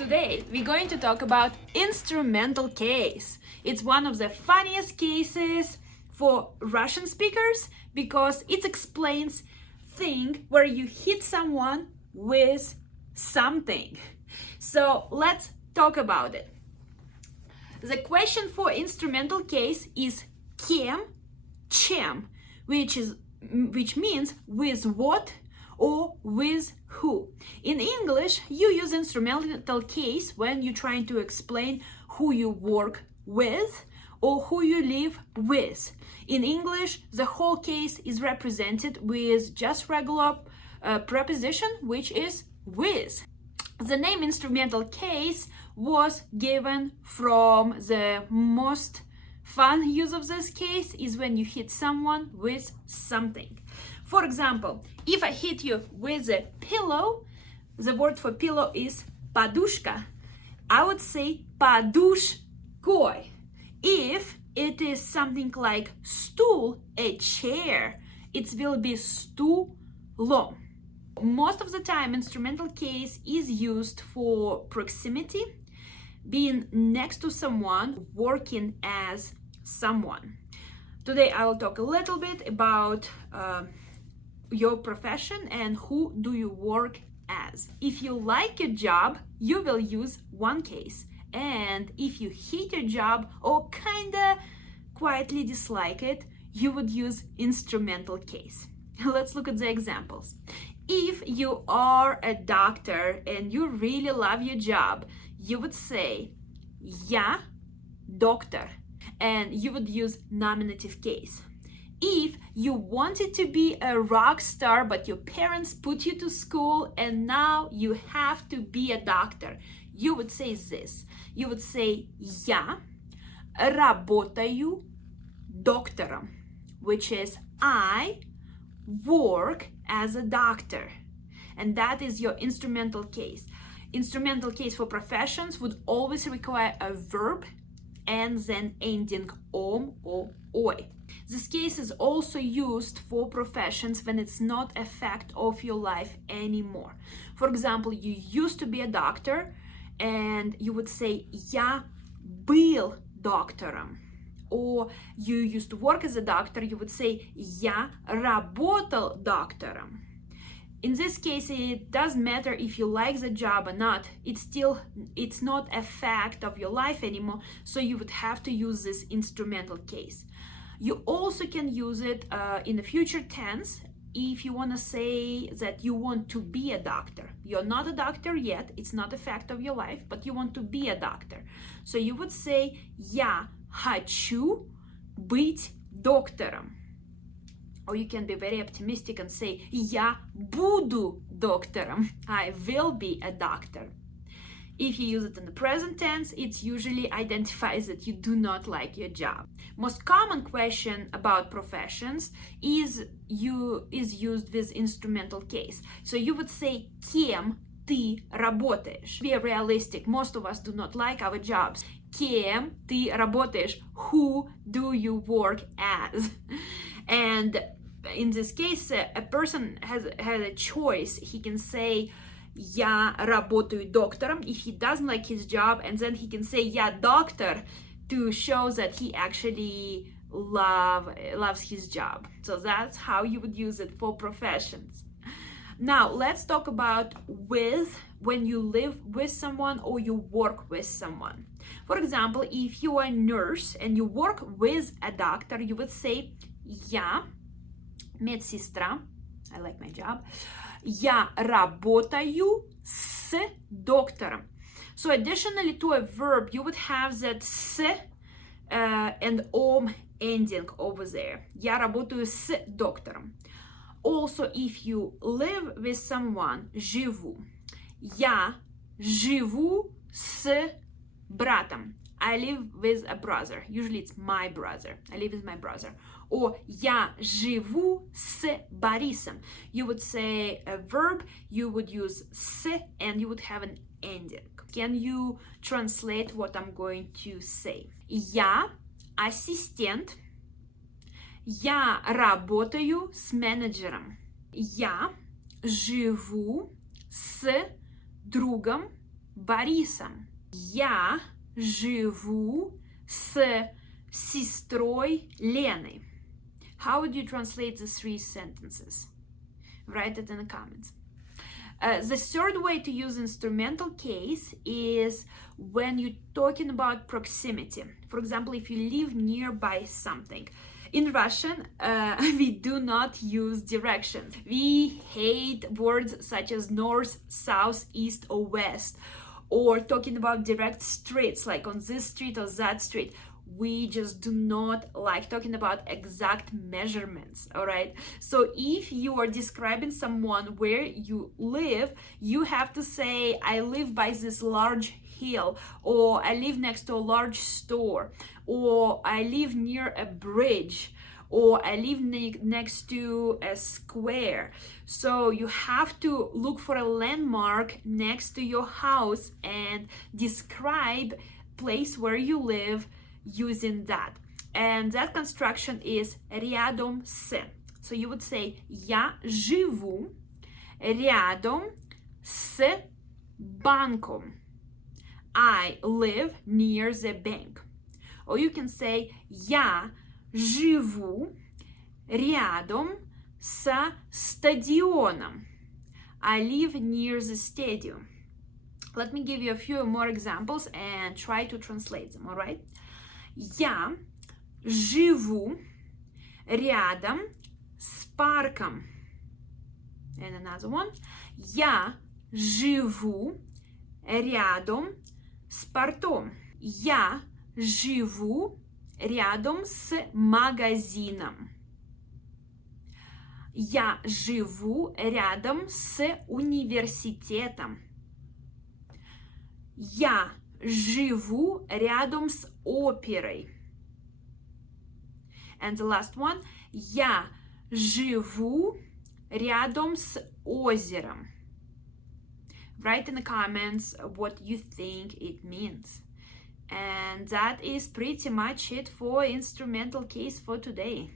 Today we're going to talk about instrumental case. It's one of the funniest cases for Russian speakers because it explains thing where you hit someone with something. So let's talk about it. The question for instrumental case is кем, чем, which means with what or with who. In English, you use instrumental case when you're trying to explain who you work with or who you live with. In English, the whole case is represented with just regular preposition, which is with. The name instrumental case was given from the most fun use of this case is when you hit someone with something. For example, if I hit you with a pillow, the word for pillow is подушка. I would say подушкой. If it is something like stool, a chair, it will be стулом. Most of the time, instrumental case is used for proximity, being next to someone, working as someone. Today, I will talk a little bit about your profession and who do you work as. If you like your job, you will use one case. And if you hate your job or kinda quietly dislike it, you would use instrumental case. Let's look at the examples. If you are a doctor and you really love your job, you would say я доктор, and you would use nominative case. If you wanted to be a rock star, but your parents put you to school and now you have to be a doctor, you would say this. You would say я работаю доктором, which is I work as a doctor. And that is your instrumental case. Instrumental case for professions would always require a verb and then ending om or oi. This case is also used for professions when it's not a fact of your life anymore. For example, you used to be a doctor and you would say я был доктором. Or you used to work as a doctor, you would say я работал доктором. In this case, it doesn't matter if you like the job or not. It's not a fact of your life anymore, so you would have to use this instrumental case. You also can use it in the future tense if you want to say that you want to be a doctor. You're not a doctor yet, it's not a fact of your life, but you want to be a doctor. So you would say я хочу быть доктором. Or you can be very optimistic and say я буду доктором. I will be a doctor. If you use it in the present tense, it usually identifies that you do not like your job. Most common question about professions is used with instrumental case. So you would say кем ты работаешь. Be realistic. Most of us do not like our jobs. Кем ты работаешь? Who do you work as? And in this case, a person has a choice. He can say я работаю доктором if he doesn't like his job, and then he can say я доктор to show that he actually loves his job. So that's how you would use it for professions. Now let's talk about with when you live with someone or you work with someone. For example, if you are a nurse and you work with a doctor, you would say я медсестра. I like my job. Я работаю с доктором. So additionally to a verb, you would have that с and om ending over there. Я работаю с доктором. Also, if you live with someone, живу. Я живу с братом. I live with a brother. Usually it's my brother. I live with my brother. Or я живу с Борисом. You would say a verb, you would use с, and you would have an ending. Can you translate what I'm going to say? Я ассистент. Я работаю с менеджером. Я живу с другом Борисом. Я живу с сестрой Леной. How would you translate the three sentences? Write it in the comments. The third way to use instrumental case is when you're talking about proximity. For example, if you live nearby something. In Russian, we do not use directions. We hate words such as north, south, east, or west, or talking about direct streets, like on this street or that street. We just do not like talking about exact measurements, all right? So if you are describing someone where you live, you have to say, I live by this large hill, or I live next to a large store, or I live near a bridge, or I live next to a square. So you have to look for a landmark next to your house and describe place where you live using that. And that construction is рядом с. So you would say я живу рядом с банком. I live near the bank. Or you can say я живу рядом со стадионом. I live near the stadium. Let me give you a few more examples and try to translate them, all right? Я живу рядом с парком. And another one. Я живу рядом с портом. Я живу рядом с магазином. Я живу рядом с университетом. Я живу рядом с оперой. And the last one. Я живу рядом с озером. Write in the comments what you think it means. And that is pretty much it for instrumental case for today.